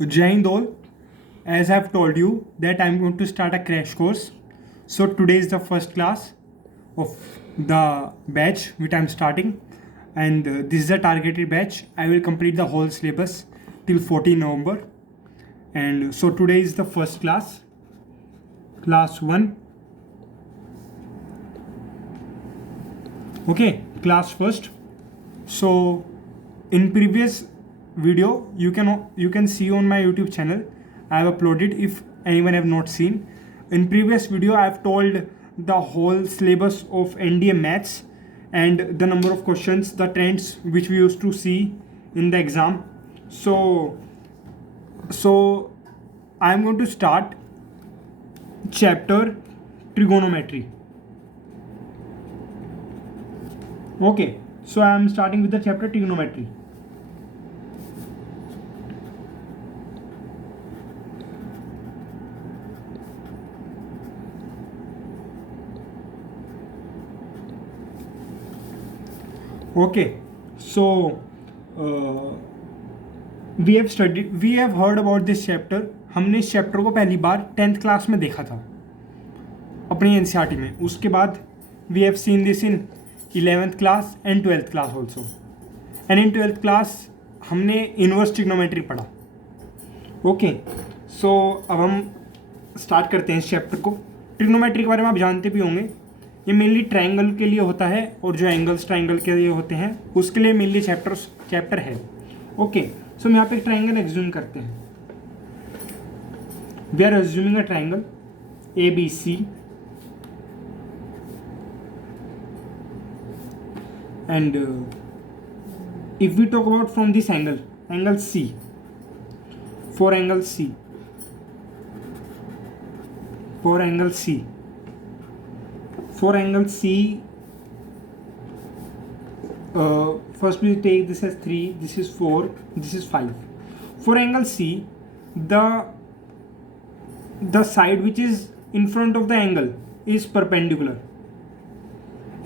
Jai Hind all. As I've told you that I'm going to start a crash course. So today is the first class of the batch which I'm starting, and this is a targeted batch. I will complete the whole syllabus till 14 November. And so today is the first class, class 1. Okay, class first. So in previous video you can see on my YouTube channel. I have uploaded, if anyone have not seen. In previous video I have told the whole syllabus of NDA maths and the number of questions, the trends which we used to see in the exam. So I am going to start chapter trigonometry. Okay, so I am starting with the chapter trigonometry. Okay, so we have heard about this chapter. हमने इस chapter को पहली बार 10th class में देखा था अपनी NCERT में. उसके बाद we have seen this in 11th class and 12th class also. And in 12th class हमने इनवर्स ट्रिग्नोमेट्री पढ़ा. ओके, सो अब हम स्टार्ट करते हैं इस चैप्टर को. ट्रिग्नोमेट्री के बारे में आप जानते भी होंगे. ये मेनली ट्राइंगल के लिए होता है, और जो एंगल्स ट्राइंगल के लिए होते हैं उसके लिए मेनली चैप्टर है. ओके, सो हम यहाँ पे एक ट्राइंगल एज्यूम करते हैं. We are assuming a triangle ABC and if we talk about from this angle C, for angle C, first we take this as 3, this is 4, this is 5. For angle C, the side which is in front of the angle is perpendicular.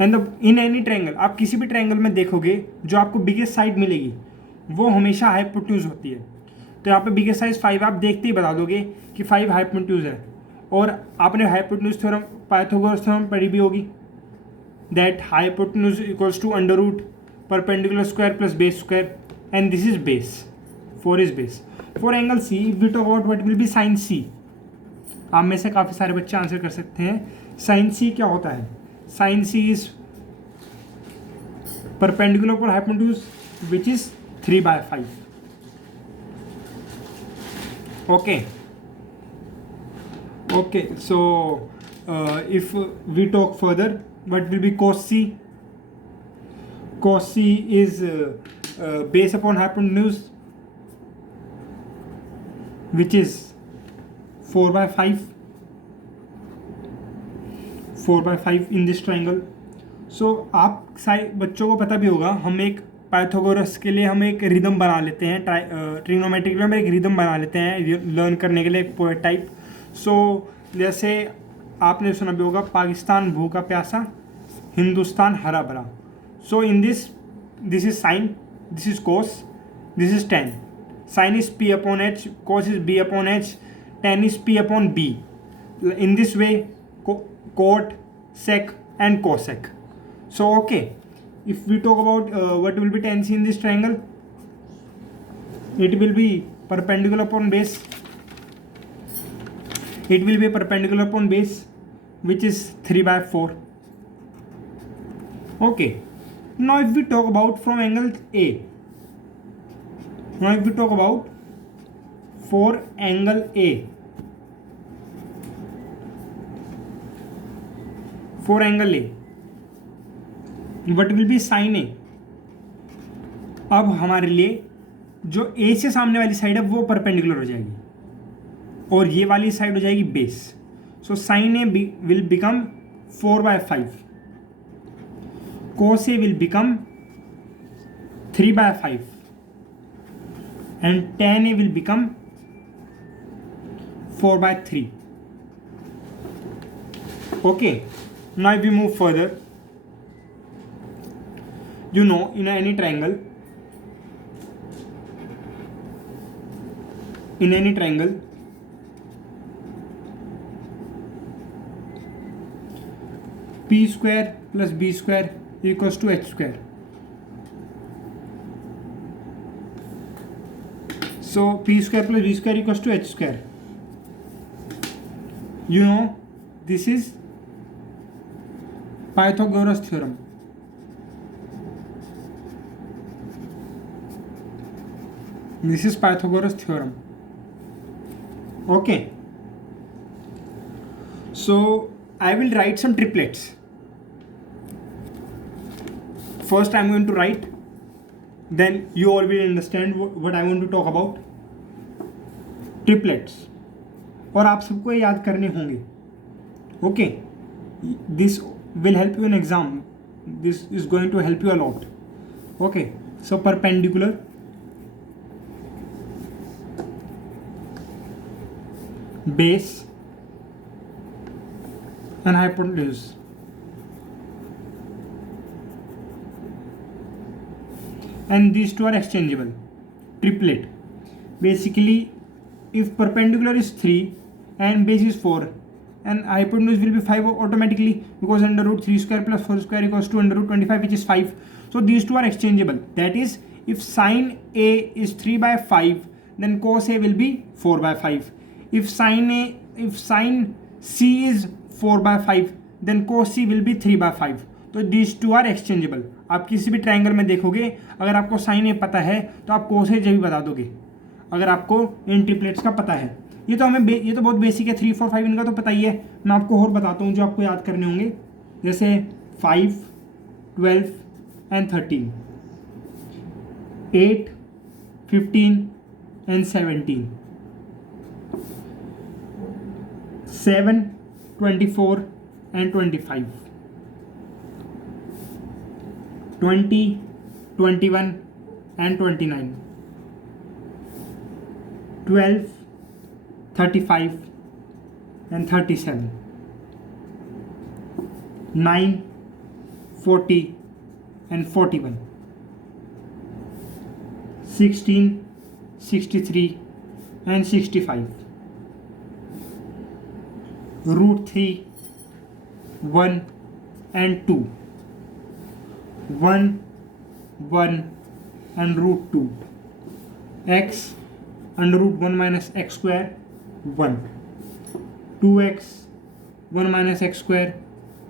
And in any triangle, आप किसी भी triangle में देखोगे जो आपको biggest side मिलेगी वो हमेशा हाइपोटेन्यूज होती है. तो यहाँ पे बिगेस्ट साइज 5 आप देखते ही बता दोगे कि 5 हाइपोटेन्यूज है. और आपने हाइपोटेन्यूज थ्योरम, पाइथागोरस थ्योरम पढ़ी भी होगी, that hypotenuse equals to under root perpendicular square plus base square, and this is base. 4 is base. For angle C we talk about what will be sine C. आप में से काफ़ी सारे बच्चे answer कर सकते हैं. साइन सी क्या होता है? Sin C is perpendicular for hypotenuse which is 3/5. Okay, so if we talk further, what will be cos C? Cos C is base upon hypotenuse which is 4/5 in this triangle. So आप सारे बच्चों को पता भी होगा, हम एक Pythagoras के लिए हम एक रिदम बना लेते हैं, ट्रिग्नोमेट्री के लिए हम एक रिदम बना लेते हैं लर्न करने के लिए, एक पोएट टाइप. सो जैसे आपने सुना भी होगा, पाकिस्तान भूखा प्यासा, हिंदुस्तान हरा भरा. So in this is sine, this is cos, this is tan. Sine is P upon H, cos is B upon H, tan is P upon B. In this way cot, sec and cosec. So okay, if we talk about what will be tan C in this triangle, it will be perpendicular upon base. It will be perpendicular upon base which is 3/4. Okay, now if we talk about from angle A, for angle A, for angle A, what will be sin A? अब हमारे लिए जो A से सामने वाली side है वो perpendicular हो जाएगी और ये वाली साइड हो जाएगी base. So sin A will become 4/5, cos A will become 3/5 and tan A will become 4/3. Okay, now if we move further, you know, in any triangle in any triangle p square plus b square equals to h square. So p square plus b square equals to h square. You know, this is Pythagoras theorem. This is Pythagoras theorem. Okay. So I will write some triplets. First I am going to write, then you all will understand what I want to talk about. Triplets. और आप सबको ये याद करने होंगे. Okay. This will help you in exam. This is going to help you a lot. Okay. So perpendicular, base and hypotenuse. And these two are exchangeable. Triplet. Basically, if perpendicular is 3 and base is 4 and hypotenuse will be 5 automatically, because under root 3 square plus 4 square equals to under root 25, which is 5. So these two are exchangeable. That is, if sine A is 3 by 5, then cos A will be 4 by 5. If sine C is 4 by 5, then cos C will be 3 by 5. तो these two are exchangeable. आप किसी भी triangle में देखोगे, अगर आपको sign ए पता है तो आप कोस ए भी बता दोगे, अगर आपको इन ट्रिपलेट्स का पता है. ये तो बहुत बेसिक है. 3, 4, 5 इनका तो पता ही है. मैं आपको और बताता हूँ जो आपको याद करने होंगे, जैसे 5, 12 and 13, 8, 15 and 17, 7, 24 and 25, 20, 21 and 29, 12, 35 and 37, 9, 40 and 41, 16, 63 and 65, root 3, 1 and 2, 1, 1 and root 2, x under root 1 minus x square 1, 2x 1 minus x square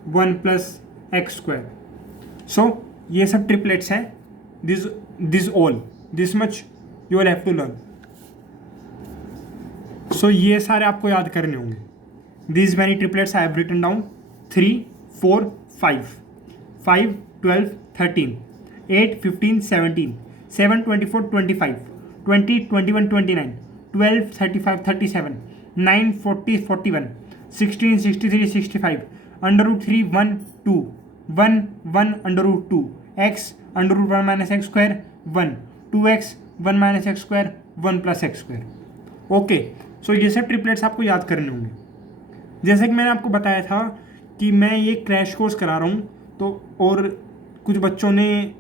1 plus x square. So ये सब triplets हैं. This much you will have to learn. So ये सारे आपको याद करने होंगे. These many triplets I have written down: 3, 4, 5, 5, 12, 13, 8, 15, 17, 7, 24, 25, 20, 21, 29, 12, 35, 37, 9, 40, 41, 16, 63, 65, under root 3, 1, 2, 1, 1 under root 2, x under root 1 minus x square 1, 2x 1 minus x square 1 plus x square. Okay, सो ये सब triplets आपको याद करने होंगे. जैसे कि मैंने आपको बताया था कि मैं ये क्रैश कोर्स करा रहा हूँ, तो और कुछ बच्चों ने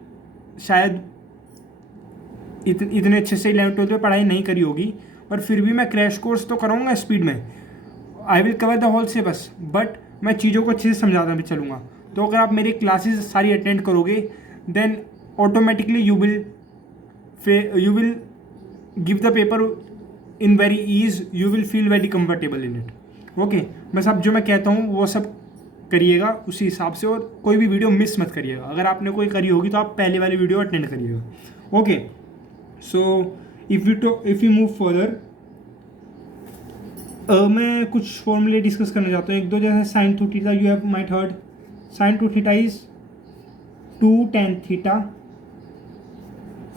शायद इतने अच्छे से 11th-12th में पढ़ाई नहीं करी होगी, पर फिर भी मैं क्रैश कोर्स तो कराऊंगा स्पीड में. I will cover the whole syllabus, but मैं चीज़ों को अच्छे से समझाता भी चलूँगा. तो अगर आप मेरी क्लासेस सारी अटेंड करोगे, then automatically you will give the paper in very ease, you will feel very comfortable in it. Okay, बस अब जो मैं कहता हूँ वो सब करिएगा उसी हिसाब से, और कोई भी वीडियो मिस मत करिएगा. अगर आपने कोई करी होगी तो आप पहले वाली वीडियो अटेंड करिएगा. Okay, so if you move further, मैं कुछ फॉर्मूले डिस्कस करना चाहता हूँ. एक दो, जैसे sign to theta, you have might heard sign to theta is 2 tan theta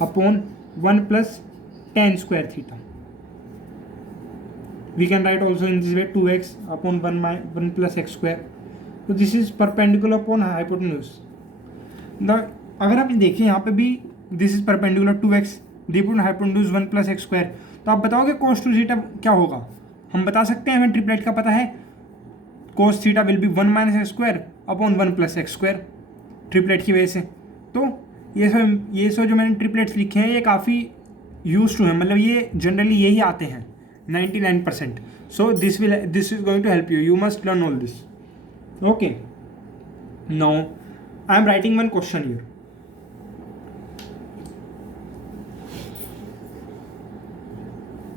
upon 1 plus tan square theta. We can write also in this way 2x upon 1 plus x square. So this is perpendicular upon hypotenuse. अगर आप देखें यहाँ पे भी this is perpendicular 2x upon hypotenuse 1 plus x square. तो आप बताओगे cos 2 theta क्या होगा? हम बता सकते हैं, हमें ट्रिपलेट का पता है. cos theta will be 1 minus x square upon 1 plus x square, triplet की वजह से. तो ये सब जो मैंने ट्रिपलेट्स लिखे हैं ये काफ़ी यूज टू हैं, मतलब ये जनरली यही आते हैं. 99%. So this is going to help you. You must learn all this. Okay. Now I am writing one question here.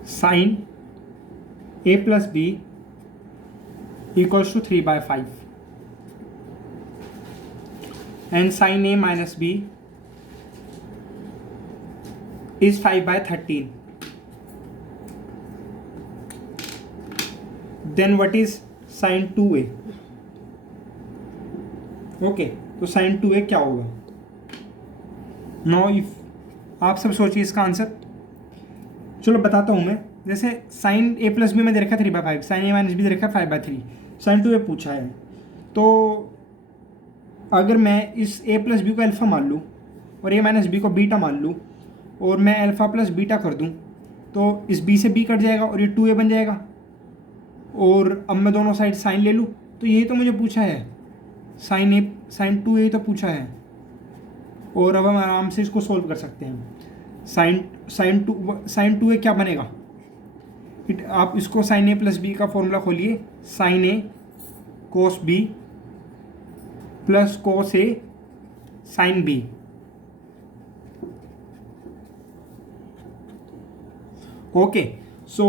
Sin a plus b equals to 3 by 5 and sin a minus b is 5 by 13. Then what is sin 2a? Okay तो sin 2a क्या होगा? Know if आप सब सोचिए इसका answer. चलो बताता हूँ मैं. जैसे sin a प्लस बी में दे रखा 3 by 5, sin a minus B दे रखा 5 बाई 3, sin 2a पूछा है. तो अगर मैं इस a प्लस बी को अल्फ़ा मान लूँ और a माइनस बी को बीटा मान लूँ और मैं अल्फ़ा प्लस बीटा कर दूँ तो इस b से b कट जाएगा और ये 2a बन जाएगा. और अब मैं दोनों साइड साइन ले लूँ तो यही तो मुझे पूछा है. sin 2a तो पूछा है. और अब हम आराम से इसको सोल्व कर सकते हैं. sin 2a क्या बनेगा? आप इसको sin a प्लस बी का फॉर्मूला खोलिए. sin a cos b plus cos a sin b. Okay so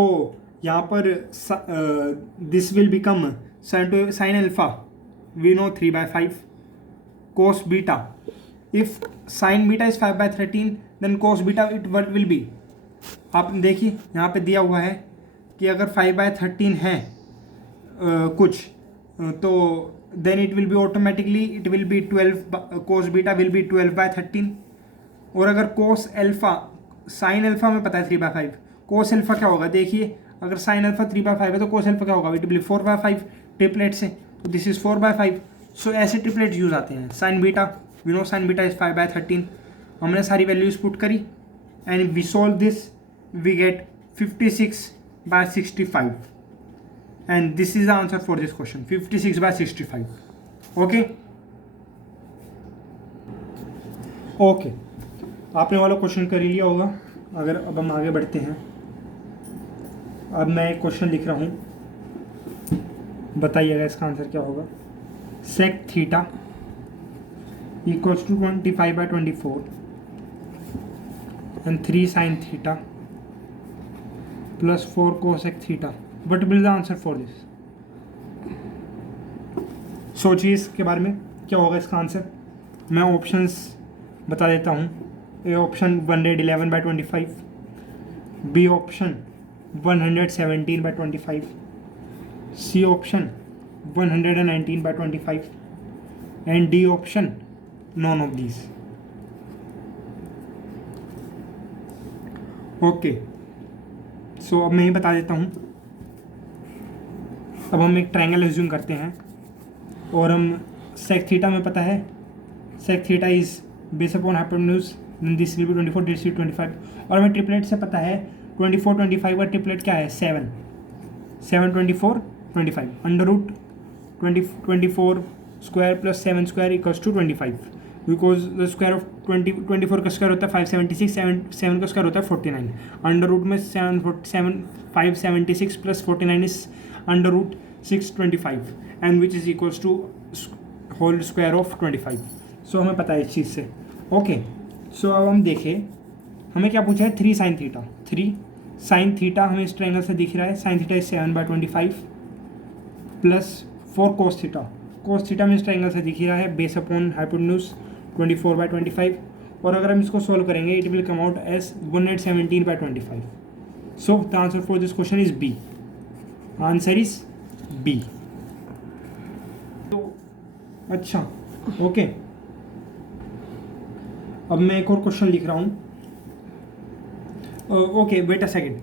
यहाँ पर this will become sin alpha we know 3 by 5 cos beta. If sin beta is 5 by 13 then cos beta it what will be? आप देखिए यहाँ पे दिया हुआ है कि अगर 5 by 13 है कुछ तो then it will be automatically it will be 12 cos beta will be 12 by 13. और अगर cos अल्फा sin अल्फा में पता है 3 by 5, cos अल्फा क्या होगा? देखिए अगर sin अल्फा 3 by 5 है तो cos अल्फा क्या होगा? It will B 4 by 5 triplet से. तो दिस इज 4 by 5. सो ऐसे ट्रिपलेट यूज आते हैं. sin beta we know sin beta is 5 by 13. हमने सारी वैल्यूज पुट करी and we solve this. We get 56 by 65 and this is the answer for this question. 56 by 65. Okay okay आपने वाला question कर ही लिया होगा. अगर अब हम आगे बढ़ते हैं. अब मैं एक क्वेश्चन लिख रहा हूँ, बताइएगा इसका आंसर क्या होगा. Sec theta equals to 25 by 24 and 3 sin theta plus 4 cosec theta. What will the answer for this? सोचिए इसके बारे में क्या होगा इसका आंसर. मैं ऑप्शंस बता देता हूँ. A option 111 by 25, B option 117 by 25, C option 119 by 25 and D option none of these. Okay so अब मैं ही बता देता हूँ. अब हम एक ट्रायंगल एज्यूम करते हैं और हम सेक थीटा में पता है sec theta is base upon hypotenuse. This will be 24, this will 25. और हमें ट्रिपलेट से पता है 24 25 का ट्रिपलेट क्या है? 7 24 25 under root 24 square plus 7 square equals to 25. Because the square of 24 का स्क्वायर होता है 576, 7 का स्क्वायर होता है 49. अंडर रूट में 576 plus 49 is under root 625 and which is equals to whole square of 25. So हमें पता है इस चीज़ से. ओके सो अब हम देखें हमें क्या पूछा है. 3 sin थीटा. 3 sin थीटा हमें इस ट्रायंगल से दिख रहा है. sin theta is 7 by 25 plus 4 cos theta. cos theta में इस ट्रायंगल से दिख रहा है बेस अपॉन हाइपोटेन्यूज 24 by 25. और अगर हम इसको सोल्व करेंगे it will come out as 117 by 25. So the answer for this question is B. Answer is B. तो अच्छा ओके अब मैं एक और क्वेश्चन लिख रहा हूँ. Okay wait a second.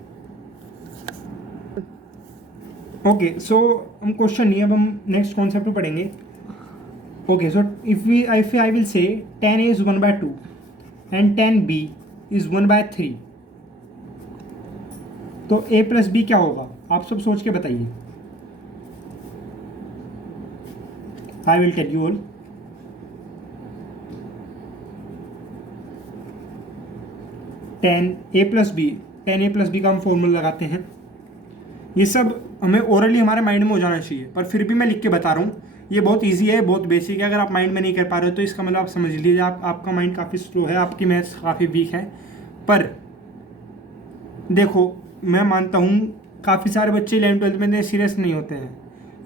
Okay so हम क्वेश्चन नहीं, अब हम नेक्स्ट कॉन्सेप्ट में पढ़ेंगे. Okay so if I will say 10a is 1 by 2 and 10b is 1 by 3 तो a प्लस b क्या होगा? आप सब सोच के बताइए. I will tell you all. Ten A plus B का हम फॉर्मूला लगाते हैं. ये सब हमें ओरली हमारे माइंड में हो जाना चाहिए, पर फिर भी मैं लिख के बता रहा हूँ। ये बहुत इजी है, बहुत बेसिक है। अगर आप माइंड में नहीं कर पा रहे हो तो इसका मतलब आप समझ लीजिए आपका माइंड काफ़ी स्लो है, आपकी मैथ्स काफ़ी वीक है। पर देखो, मैं मानता हूँ काफ़ी सारे बच्चे 11वीं 12वीं में सीरियस नहीं होते हैं,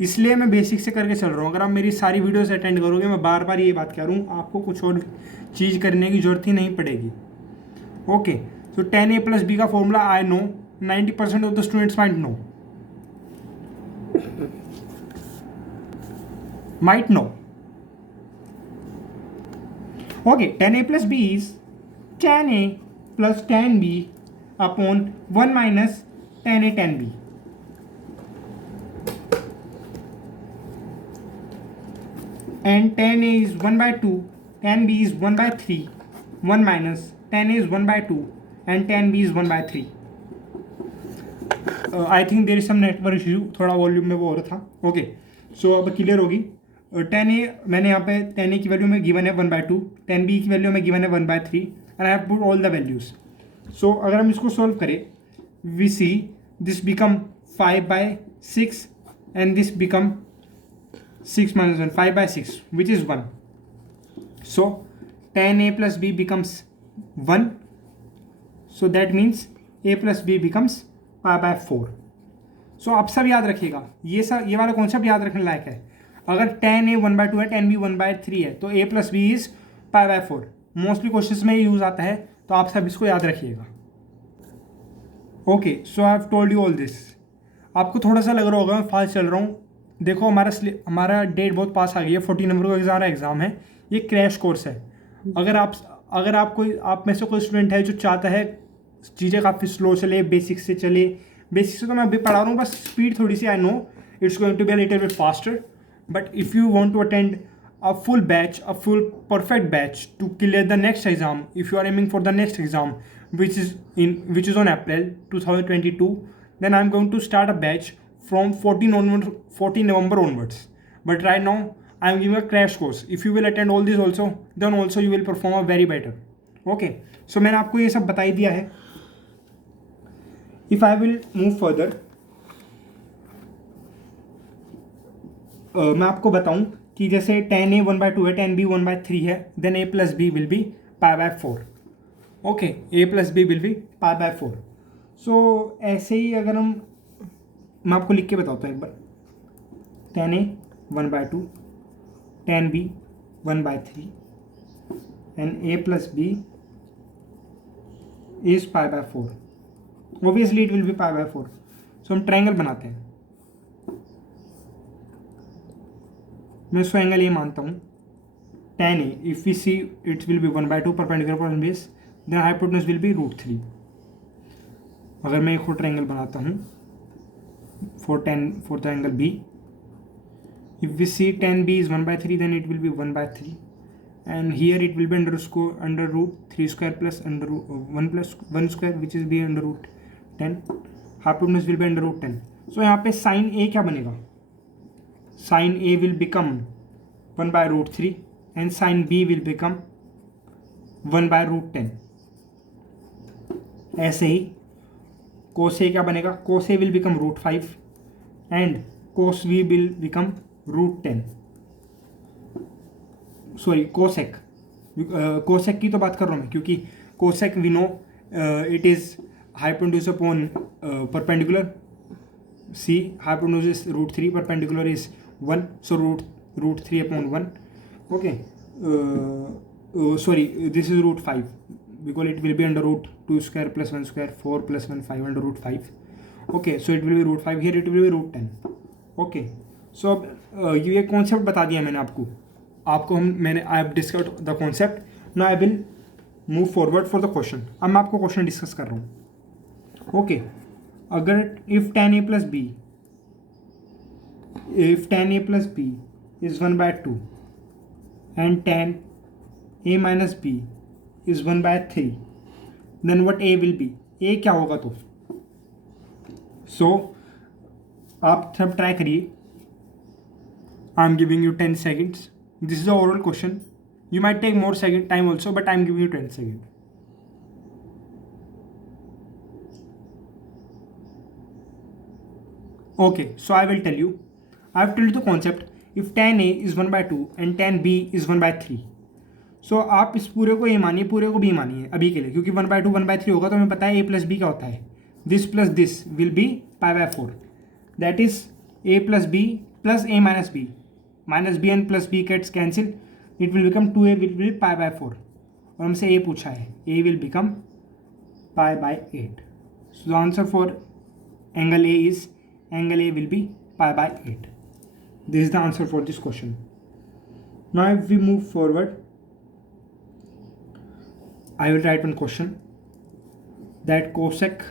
इसलिए मैं बेसिक से करके चल रहा हूँ। अगर आप मेरी सारी वीडियोस अटेंड करोगे, मैं बार बार ये बात कह रहा हूँ, आपको कुछ और चीज़ करने की ज़रूरत ही नहीं पड़ेगी। ओके, सो 10a+b का formula I know, 90% of the students might know. Okay, 10a+b is 10a plus 10b upon 1 minus 10a 10b. And 10a is 1 by 2, 10b is 1 by 3, 1 minus 10a is 1 by 2 and 10b is 1 by 3. I think there is some network issue, थोड़ा volume में वो हो रहा था। Okay, so अब clear होगी। 10a मैंने यहाँ पे 10a की वैल्यू में गिवन है 1/2, 10b की वैल्यू में गिवन है 1/3 and I have put all the values. So अगर हम इसको सॉल्व करें, we see this become 5/6 and this become 6 minus 1, 5/6 which is 1. So 10a plus b becomes 1. So that means a plus b becomes pi/4. सो आप सब याद रखिएगा, ये वाला कॉन्सेप्ट याद रखने लायक है। अगर 10a 1/2 है, 10b 1/3 है, तो a plus b is pi/4। Mostly questions में यूज आता है, तो आप सब इसको याद रखिएगा। Okay, so I have told you all this. आपको थोड़ा सा लग रहा होगा मैं फास्ट चल रहा हूँ। देखो, हमारा डेट बहुत पास आ गई है, 14 नंबर का एग्ज़ाम है। ये क्रैश कोर्स है। अगर आप में से कोई स्टूडेंट है जो चाहता है चीज़ें काफ़ी स्लो चले, बेसिक से चले, बेसिक से तो मैं अभी पढ़ा रहा हूँ, बस स्पीड थोड़ी सी I know it's going to be a little bit faster, but if you want to attend a full batch, a full perfect batch to clear the next exam, if you are aiming for the next exam which is on April 2022, then I'm going to start a batch from 14 November onwards. But right now I'm giving a crash course. If you will attend all these also, then also you will perform a very better. Okay, so मैंने आपको ये सब बता ही दिया है। If I will move further, मैं आपको बताऊं कि जैसे 10a 1/2 है, 10b 1/3 है, then a plus b will be pi/4. Okay, a plus b will be pi/4. So ऐसे ही अगर मैं आपको लिख के बताता हूँ एक बार, 10a 1/2, 10b 1/3 and a plus b is pi/4. Obviously it will be pi/4. सो हम ट्रायंगल बनाते हैं। मैं इसको एंगल ये मानता हूँ 10a, if we see it will be 1/2 perpendicular from base, then hypotenuse will be √3। अगर मैं एक और ट्रायंगल बनाता हूँ for the angle b, if we see 10b is 1/3, then it will be 1/3 and here it will be under root 3 square plus under root 1 plus 1 square which is be under root 10, hypotenuse will be under root 10. so यहाँ पे sin a क्या बनेगा, sin a will become 1/√3 and sin b will become 1/√10. ऐसे ही cos a क्या बनेगा, cos a will become √5 and cos b will become √10. Sorry, cosec की तो बात कर रहा हूँ मैं, क्योंकि cosec we know it is hypotenuse upon perpendicular. See, hypotenuse is √3, perpendicular is 1, so √3 upon 1. Okay, sorry, this is √5 because it will be under √2 square plus 1 square, 4 plus 1 5 under √5. Okay, so it will be √5, here it will be √10. Okay, so अब ये concept बता दिया मैंने आपको मैंने I have discussed the concept. Now I will move forward for the question. अब मैं आपको क्वेश्चन डिस्कस कर रहा हूँ. ओके, अगर if 10a plus b is 1/2 and 10a minus b is 1/3, then what a will be? a क्या होगा तो? So आप सब ट्राई करिए. I am giving you 10 seconds. This is the oral question. You might take more time also, but I am giving you 10 seconds. Okay, so I will tell you. I have told you the concept. If tan A is 1/2 and tan B is 1/3. So आप इस पूरे को A मानिए, पूरे को B मानिए अभी के लिए, क्योंकि 1/2 1/3 होगा तो हमें पता है A प्लस बी क्या होता है. This plus this will be π/4. That is A plus B प्लस A minus B. Minus B and plus B gets cancel. It will become 2A will be π/4. और हमसे A पूछा है. A will become π/8. So the answer for angle A is angle A will be π/8. This is the answer for this question. Now if we move forward, I will write one question that cosec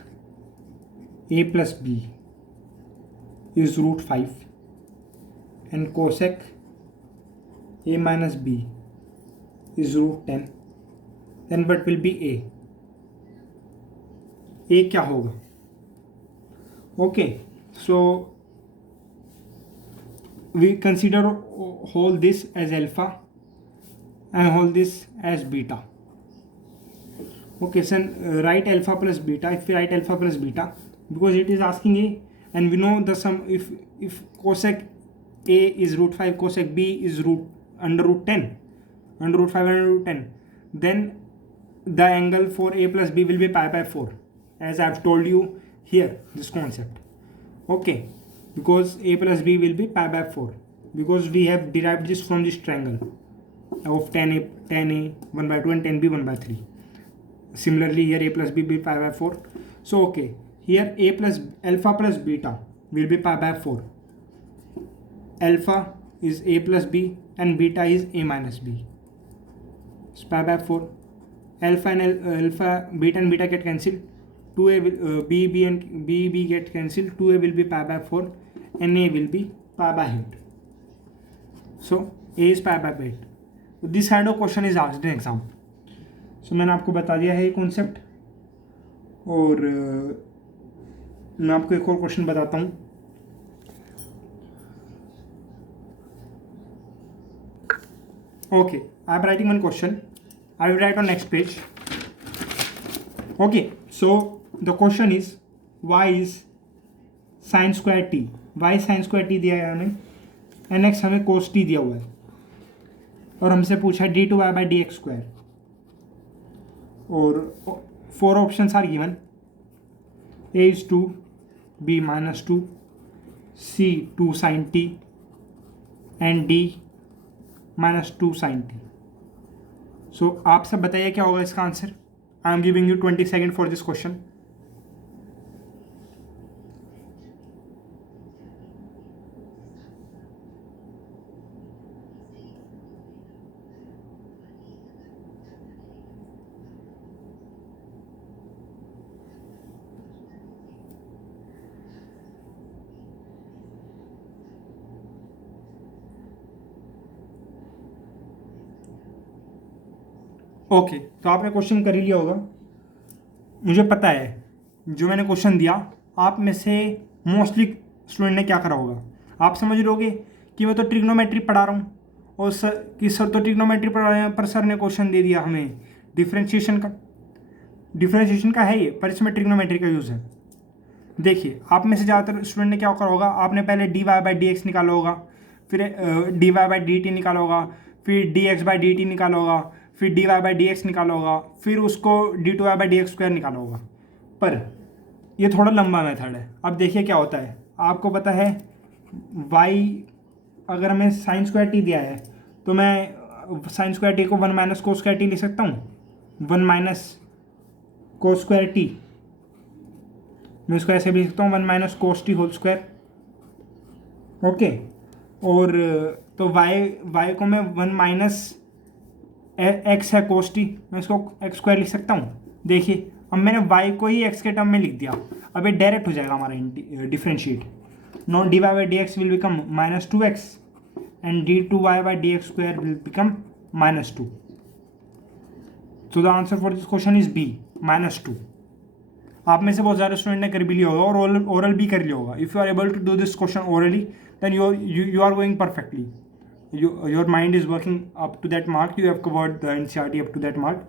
A plus B is √5 and cosec A minus B is √10. Then what will be A? A क्या होगा? Okay, so we consider whole this as alpha and whole this as beta. Okay, so write alpha plus beta. If we write alpha plus beta, because it is asking A, and we know the sum. If cosec A is √5, cosec B is under root 10, under √5 and under √10, then the angle for A plus B will be π/4, as I have told you here, this concept. Okay, because A plus B will be π/4, because we have derived this from this triangle of tan A 1/2 and tan B 1/3. Similarly here A plus B will be π/4. So okay, here alpha plus beta will be π/4. Alpha is A plus B and beta is A minus B. It's π/4. Alpha and beta get cancelled. 2A will B and B get cancelled. 2A will be π/4 and A will be π/8. So A is π/8. So this kind of question is asked in exam. So मैंने आपको बता दिया है ये concept. और मैं आपको एक और क्वेश्चन बताता हूँ. Okay, I am writing one question. I will write on next page. Okay, so the question is y is sin square t. y sin square t दिया है हमें, nx हमें cos t दिया हुआ है, और हमसे पूछा है d2y/dx². और 4 options are given. A is 2, B -2, C 2 sin t and D -2 sin t. So आप सब बताइए क्या होगा इसका answer. I am giving you 20 second for this question. Okay, तो आपने क्वेश्चन कर ही लिया होगा. मुझे पता है जो मैंने क्वेश्चन दिया आप में से मोस्टली स्टूडेंट ने क्या करा होगा. आप समझ लोगे कि मैं तो ट्रिग्नोमेट्री पढ़ा रहा हूँ और सर तो ट्रिग्नोमेट्री पढ़ा रहे हैं, पर सर ने क्वेश्चन दे दिया हमें डिफरेंशिएशन का है ये, पर इसमें ट्रिग्नोमेट्री का यूज़ है. देखिए आप में से ज़्यादातर स्टूडेंट ने क्या करा होगा, आपने पहले dy/dx निकाला होगा, फिर dy/dt निकाला होगा, फिर dx/dt निकाला होगा, फिर dy/dx निकाला होगा, फिर उसको d2y/dx² निकाला होगा. पर ये थोड़ा लंबा मेथड है. अब देखिए क्या होता है. आपको पता है y अगर हमें sin square t दिया है तो मैं sin square t को 1 - cos square t लिख सकता हूँ. 1 - cos square t मैं इसको ऐसे भी लिख सकता हूँ 1 - cos t whole square. Okay, और तो y को मैं 1 - x है cos t, मैं इसको x² लिख सकता हूँ. देखिए अब मैंने y को ही x के टर्म में लिख दिया. अब ये डायरेक्ट हो जाएगा हमारा differentiate. No dy/dx will become -2x and d2y/dx² will become -2. So the answer for this question is B -2. आप में से बहुत ज़्यादा स्टूडेंट ने कर भी लिया होगा और ओरल भी कर लिया होगा. If you are able to do this question orally then you are going perfectly. Your mind is working up to that mark. You have covered the NCERT up to that mark.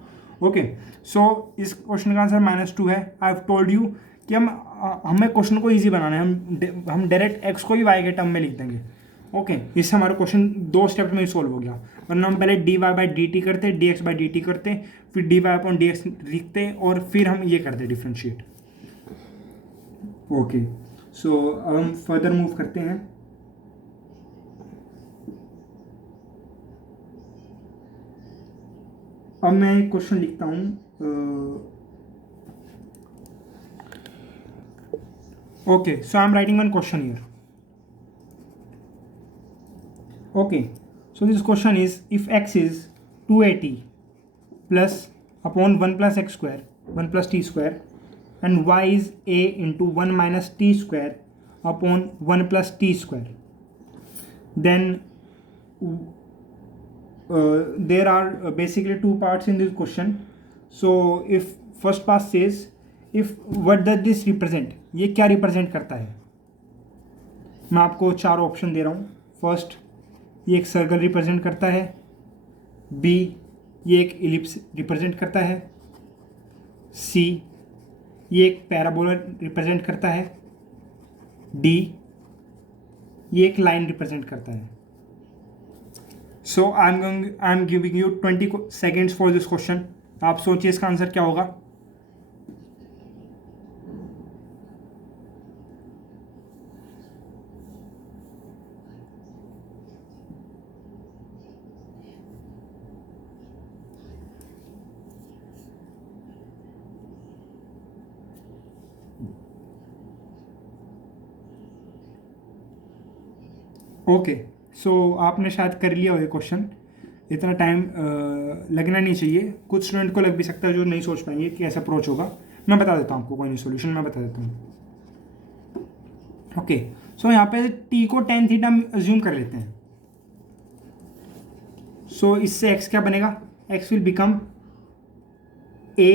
Okay, so इस question का answer -2 है. I have told you कि हमें question को easy बनाना है, हम direct x को ही Y के टर्म में लिख देंगे। ओके, इससे हमारा क्वेश्चन 2 स्टेप में ही सॉल्व हो गया। वरना हम पहले D Y by D T करते, D X by D T करते, फिर D Y upon D X लिखते और फिर हम ये करते डिफ्रेंशिएट। ओके, सो अब हम फर्दर मूव करते हैं। अब मैं क्वेश्चन लिखता हूँ। Okay, so I am writing one question here. Okay, so this question is, if x is 280 plus upon 1 plus x square 1 plus t square and y is a into 1 minus t square upon 1 plus t square, then there are basically two parts in this question. So if first part says, if what does this represent, ये क्या represent करता है। मैं आपको 4 option दे रहा हूँ। First, ये एक सर्कल रिप्रेजेंट करता है। बी, ये एक इलिप्स रिप्रेजेंट करता है। सी, ये एक पैराबोला रिप्रेजेंट करता है। डी, ये एक लाइन रिप्रेजेंट करता है। So I am giving you 20 seconds for this question. आप सोचिए इसका आंसर क्या होगा। ओके, सो आपने शायद कर लिया हो ये क्वेश्चन। इतना टाइम लगना नहीं चाहिए। कुछ स्टूडेंट को लग भी सकता है जो नहीं सोच पाएंगे कि ऐसा अप्रोच होगा। मैं बता देता हूँ आपको, कोई नहीं, सॉल्यूशन मैं बता देता हूँ। ओके, सो यहाँ पे टी को tan थीटा अज्यूम कर लेते हैं। सो इससे x क्या बनेगा, x will become a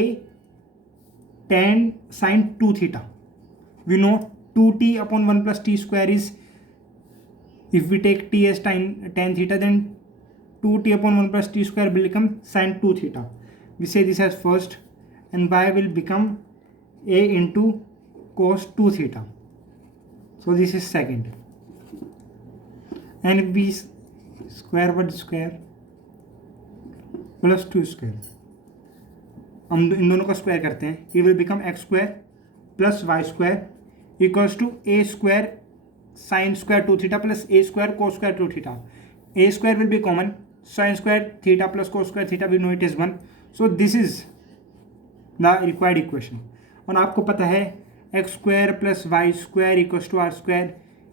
tan sin 2 theta. We know 2t upon 1 plus t square is, if we take t as tan theta, then 2t upon 1 plus t square will become sin 2 theta. We say this as first, and y will become a into cos 2 theta. So this is second. And b square what square plus 2 square, हम इन दोनों का square करते हैं। it will become x square plus y square equals to a square sin square 2 theta plus a square cos square 2 theta. A square will be common. Sin square theta plus cos square theta, we know it is 1. So this is the required equation. और आपको पता है x square plus y square equals to r square,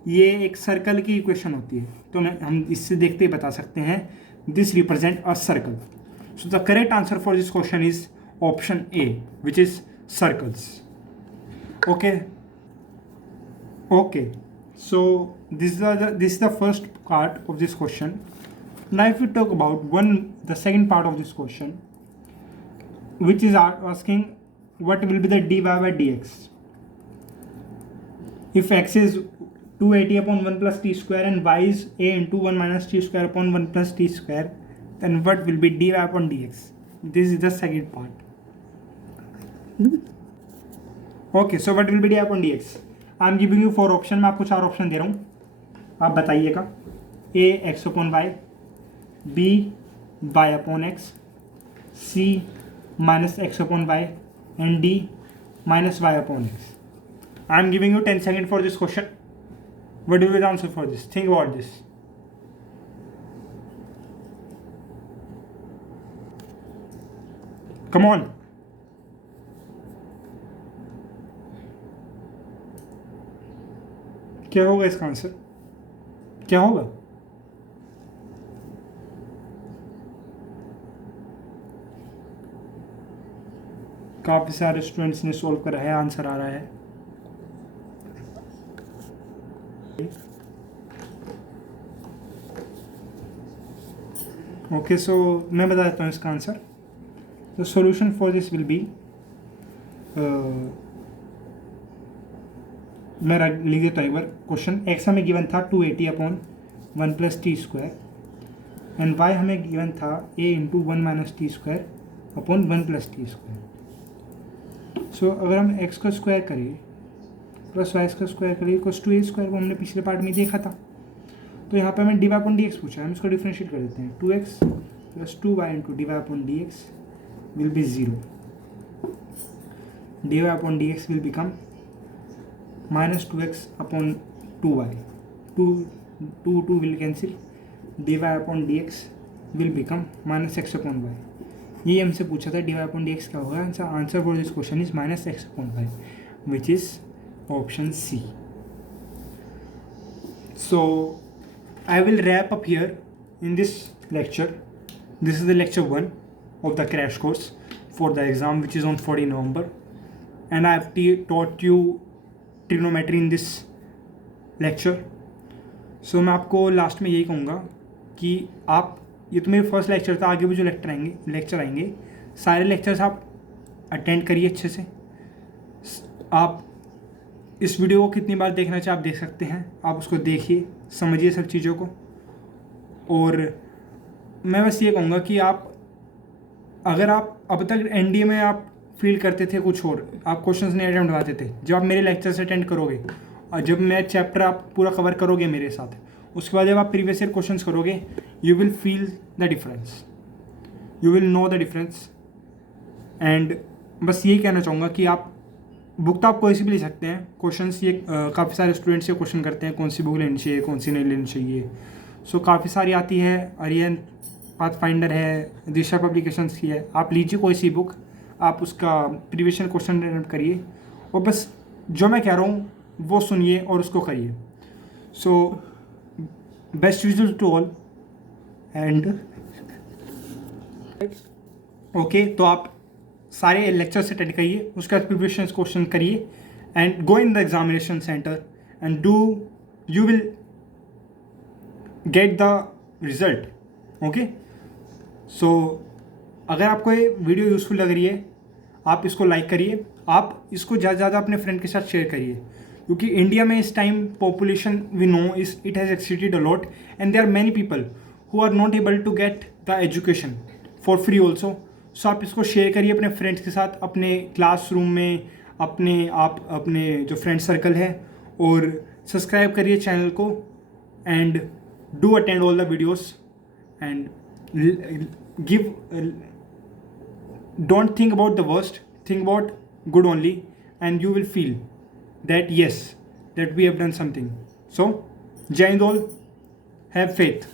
ये एक circle की equation होती है। तो हम इससे देखते ही बता सकते हैं this represent a circle. So the correct answer for this question is option A, which is circles. Okay. Okay. So this is the first part of this question. Now if we talk about the second part of this question, which is asking what will be the dy by dx. If x is 280 upon 1 plus t square and y is a into 1 minus t square upon 1 plus t square, then what will be dy upon dx. This is the second part. Okay, so what will be dy upon dx. I am giving you 4 option. मैं आपको 4 option दे रहा हूँ, आप बताइएगा। A X upon Y, B Y upon X, C minus X upon Y, and D minus Y upon X. I am giving you 10 second for this question. What will be the answer for this? Think about this. Come on. क्या होगा इसका answer? क्या होगा? काफ़ी सारे students ने solve करा है, आंसर आ रहा है। ओके, सो मैं बता देता हूँ इसका answer. The solution for this will be, मैं लिख देता हूँ एक बार क्वेश्चन। एक्स हमें गिवन था 280 upon 1 plus T square and Y हमें गिवन था a into 1 minus T square upon 1 plus T square. So अगर हम x को स्क्वायर करें प्लस वाई का स्क्वायर करेंगे इक्वल्स टू ए स्क्वायर, को हमने पिछले पार्ट में देखा था। तो यहाँ पे हमें D Y upon D X पूछा है, हम इसको डिफ्रेंशिएट कर देते हैं। 2x plus 2y into D Y upon D X will be 0, dy upon dx will become minus 2x upon 2y, 2 will cancel, dy upon dx will become minus x upon y। ये हमसे पूछा था dy upon dx क्या होगा। Answer for this question is minus x upon y, which is option C। So I will wrap up here in this lecture. This is the lecture 1 of the crash course for the exam which is on 14 November, and I have taught you trigonometry in this lecture। So मैं आपको last में यही कहूँगा कि आप, ये तो मेरे फर्स्ट लेक्चर था, आगे भी जो लेक्चर आएंगे सारे लेक्चर्स आप अटेंड करिए अच्छे से। आप इस वीडियो को कितनी बार देखना चाहे आप देख सकते हैं, आप उसको देखिए, समझिए सब चीज़ों को। और मैं बस ये कहूँगा कि आप, अगर आप अब तक एनडीए में आप फील करते थे कुछ और, आप क्वेश्चंस नहीं अटेम्प्ट करते थे, जब आप मेरे लेक्चर्स अटेंड करोगे और जब मैं चैप्टर आप पूरा कवर करोगे मेरे साथ, उसके बाद जब आप प्रीवियस ईयर क्वेश्चंस करोगे, you will feel the difference, you will know the difference. And बस यही कहना चाहूँगा कि आप बुक तो आप कोई सी भी ले सकते हैं। क्वेश्चंस ये काफ़ी सारे स्टूडेंट्स ये क्वेश्चन करते हैं कौन सी बुक लेनी चाहिए, कौन सी नहीं लेनी चाहिए। सो काफ़ी सारी आती है, आर्यन पाथ फाइंडर है, दिशा पब्लिकेशंस की है, आप लीजिए कोई सी बुक, आप उसका प्रीवियस ईयर क्वेश्चन अटेम्प्ट करिए और बस जो मैं कह रहा हूँ वो सुनिए और उसको करिए। So best visual to all and okay. तो आप सारे लेक्चर्स अटेंड करिए, उसके बाद प्रीवियस क्वेश्चन करिए and go in the examination centre and do, you will get the result. Okay, so अगर आपको ये वीडियो यूज़फुल लग रही है आप इसको लाइक करिए, आप इसको ज़्यादा से ज़्यादा अपने फ्रेंड के साथ शेयर करिए, क्योंकि इंडिया में इस time population we know it has exceeded a lot and there are many people who are not able to get the education for free also. So आप इसको शेयर करिए अपने फ्रेंड्स के साथ, अपने क्लासरूम में, अपने जो फ्रेंड सर्कल है, और सब्सक्राइब करिए चैनल को and do attend all the videos and give don't think about the worst, think about good only, and you will feel that yes, that we have done something. So Jai Hind all, have faith.